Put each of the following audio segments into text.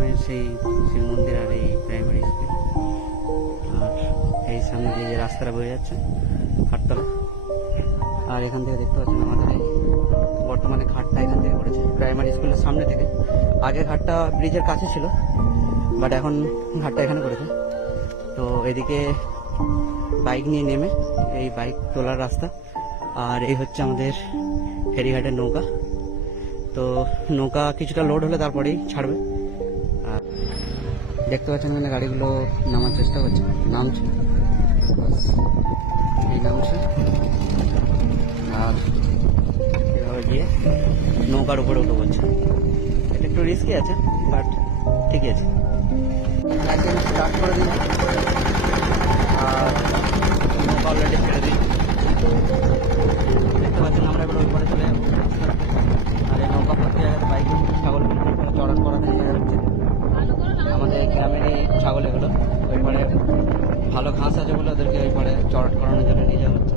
গ্রামের সেই শিব মন্দির আর এই প্রাইমারি স্কুল, আর এই সামনে দিয়ে যে রাস্তাটা বয়ে যাচ্ছে হাটতলা। আর এখান থেকে দেখতে পাচ্ছেন আমাদের এই বর্তমানে ঘাটটা এখান থেকে করেছে প্রাইমারি স্কুলের সামনে থেকে। আগে ঘাটটা ব্রিজের কাছে ছিল, বাট এখন ঘাটটা এখানে করেছে। তো এদিকে বাইক নিয়ে নেমে এই বাইক তোলার রাস্তা, আর এই হচ্ছে আমাদের ফেরিঘাটের নৌকা। তো নৌকা কিছুটা লোড হলে তারপরেই ছাড়বে। আর দেখতে পাচ্ছেন এখানে গাড়িগুলো নামার চেষ্টা করছে, নামছে, এই নামছে, আর এভাবে গিয়ে নৌকার উপরে উঠে পড়ছে। এটা একটু রিস্কি আছে, বাট ঠিকই আছে। একদিন স্টার্ট করে দিন আর নৌকা অলরেডি ছেড়ে দিই। দেখতে পাচ্ছেন আমরা এবার ওই পারে চলে যাবো। আর এই নৌকা প্রতি জায়গায় বাইক ছাগল চড়ান করাতে নিয়ে যাচ্ছে। আমাদের গ্রামেরই ছাগল এগুলো, ওই পারে ভালো ঘাস আছে বলে ওদেরকে ওই পারে চড়াট করানোর জন্য নিয়ে যাওয়া হচ্ছে।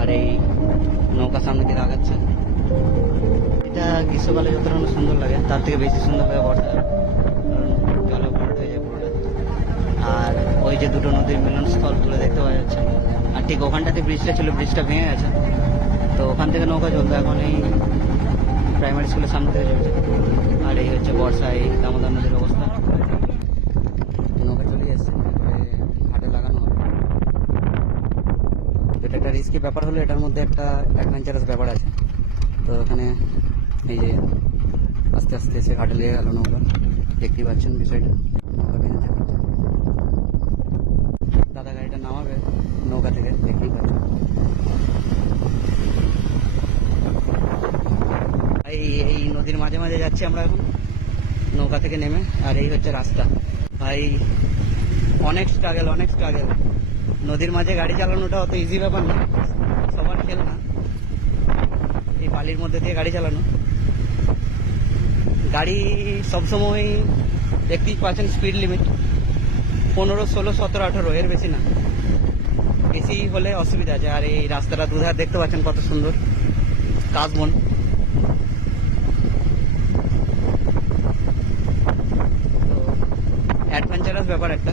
আর এই নৌকা সামনে দিকে আগাচ্ছে। এটা গ্রীষ্মকালে যতটা সুন্দর লাগে তার থেকে বেশি সুন্দর লাগে বর্ষাকালে, কারণ জলে ভরাট হয়ে যায় পুরোটা। আর ওই যে দুটো নদীর মিলনস্থল তুলে দেখতে পাওয়া যাচ্ছে। আর ঠিক ওখানটাতে ব্রিজটা ছিল, ব্রিজটা ভেঙে গেছে, তো ওখান থেকে নৌকা চলতো, এখন এই প্রাইমারি স্কুলের সামনে থেকে চলছে। আর এই হচ্ছে বর্ষা, এই দামোদর নদীর অবস্থা। নৌকা চলে যাচ্ছে, ঘাটে লাগানো হবে। এটা একটা রিস্কি ব্যাপার হলো, এটার মধ্যে একটা অ্যাডভেঞ্চারাস ব্যাপার আছে। তো ওখানে এই যে আস্তে আস্তে এসে ঘাটে লেগে গেল নৌকা, দেখতেই পাচ্ছেন বিষয়টা। নৌকা ভেঙে যাবে, দাদা গাড়িটা নামাবে নৌকা থেকে, দেখতেই পাচ্ছেন। এই নদীর মাঝে মাঝে যাচ্ছি আমরা এখন নৌকা থেকে নেমে। আর এই হচ্ছে রাস্তা। ভাই অনেক স্ট্রাগল, অনেক স্ট্রাগল। নদীর মাঝে গাড়ি চালানোটা অত ইজি ব্যাপার না, সবার খেল না এই বালির মধ্যে দিয়ে গাড়ি চালানো। গাড়ি সবসময় দেখতেই পাচ্ছেন স্পিড লিমিট 15, 16, 17, 18, এর বেশি না। বেশি হলে অসুবিধা আছে। আর এই রাস্তাটা দুধার দেখতে পাচ্ছেন কত সুন্দর, কাশবন। তো অ্যাডভেঞ্চারাস ব্যাপার একটা।